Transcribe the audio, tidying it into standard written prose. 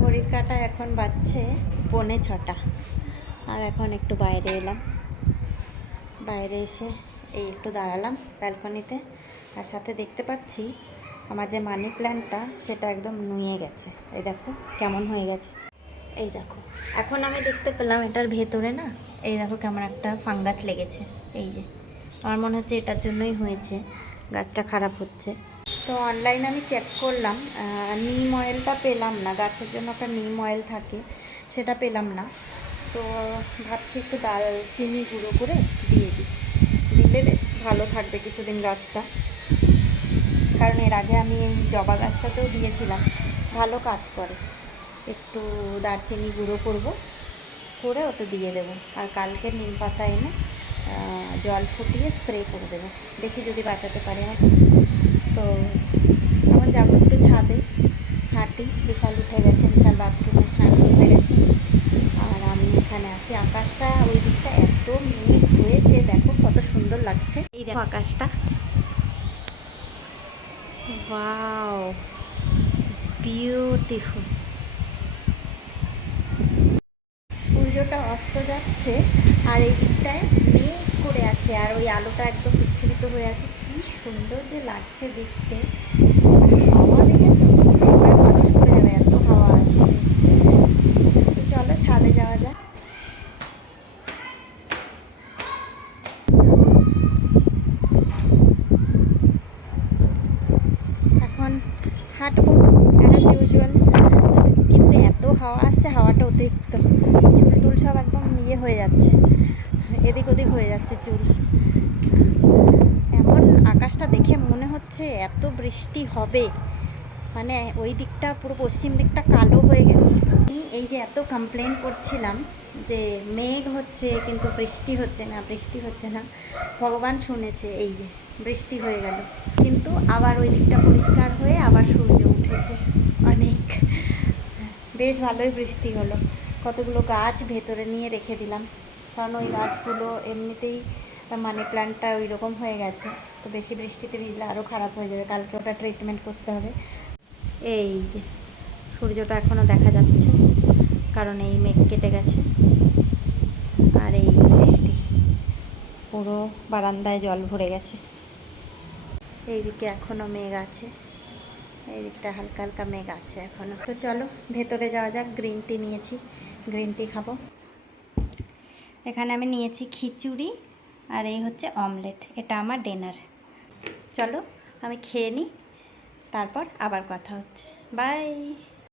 ঘড়ির কাঁটা এখন বাজছে 5:45। আর এখন একটু বাইরে এলাম, বাইরে এসে এই একটু দাঁড়ালাম ব্যালকনিতে। আর সাথে দেখতে পাচ্ছি আমার যে মানি প্ল্যান্টটা সেটা একদম নুয়ে গেছে। এই দেখো কেমন হয়ে গেছে। এই দেখো এখন আমি দেখতে পেলাম এটার ভেতরে না, এই দেখো কেমন একটা ফাঙ্গাস লেগেছে। এই যে আমার মনে হচ্ছে এটার জন্যই হয়েছে, গাছটা খারাপ হচ্ছে। তো অনলাইনে আমি চেক করলাম, নিম অয়েলটা পেলাম না, গাছের জন্য একটা নিম অয়েল থাকে সেটা পেলাম না। তো ভাবছি একটু দারচিনি গুঁড়ো করে দিয়ে দিই, দিলে বেশ ভালো থাকবে কিছুদিন গাছটা। কারণ এর আগে আমি এই জবা গাছটাতেও দিয়েছিলাম, ভালো কাজ করে। একটু দারচিনি গুঁড়ো করব, করে ওতে দিয়ে দেবো। আর কালকে নিম পাতা এনে জল ফুটিয়ে স্প্রে করে দেবো, দেখি যদি বাঁচাতে পারে। আর তো এখন যাবো একটু ছাদে হাঁটি। বিশাল উঠে গেছে, বিশাল বাথরুমে স্নান করতে গেছে। আর আমি এখানে আছি। আকাশটা ওই দিকটা এত মেঘ হয়েছে, দেখো কত সুন্দর লাগছে। এই দেখো আকাশটা, ওয়াও বিউটিফুল। সূর্যটা অস্ত যাচ্ছে আর এই দিকটায় মেঘ করে আছে, আর ওই আলোটা একদম বিচ্ছুরিত হয়ে আছে। কি সুন্দর যে লাগছে দেখতে। হাওয়া দেখেছো, এবার মানুষ পড়ে যাবে, এত হাওয়া আসছে। তো চলো ছাদে যাওয়া যাক। এখন হাঁটবো অ্যাজ ইউজুয়াল, কিন্তু এত হাওয়া আসছে, হাওয়াটা অতিরিক্ত। চুল টুল সব একদম ইয়ে হয়ে যাচ্ছে, এদিক ওদিক হয়ে যাচ্ছে চুল। এমন আকাশটা দেখে মনে হচ্ছে এত বৃষ্টি হবে, মানে ওই দিকটা পুরো পশ্চিম দিকটা কালো হয়ে গেছে। এই যে এত কমপ্লেন করছিলাম যে মেঘ হচ্ছে কিন্তু বৃষ্টি হচ্ছে না, বৃষ্টি হচ্ছে না, ভগবান শুনেছে। এই যে বৃষ্টি হয়ে গেল, কিন্তু আবার ওই দিকটা পরিষ্কার হয়ে আবার সূর্য উঠেছে অনেক। বেশ ভালোই বৃষ্টি হলো। কতগুলো গাছ ভেতরে নিয়ে রেখে দিলাম, কারণ ওই গাছগুলো এমনিতেই মানি প্ল্যান্টটা ওই রকম হয়ে গেছে। তো বেশি বৃষ্টিতে ভিজলে আরও খারাপ হয়ে যাবে, কালকে ওটা ট্রিটমেন্ট করতে হবে। এই যে সূর্যটা এখনও দেখা যাচ্ছে, কারণ এই মেঘ কেটে গেছে। আর এই বৃষ্টি, পুরো বারান্দায় জল ভরে গেছে। এইদিকে এখনও মেঘ আছে, এই দিকটা হালকা হালকা মেঘ আছে এখনও। তো চলো ভেতরে যাওয়া যাক। গ্রিন টি নিয়েছি, গ্রিন টি খাবো। এখানে আমি নিয়েছি খিচুড়ি আর এই হচ্ছে অমলেট, এটা আমার ডিনার। চলো আমি খেয়ে নিই, তারপর আবার কথা হচ্ছে। বাই।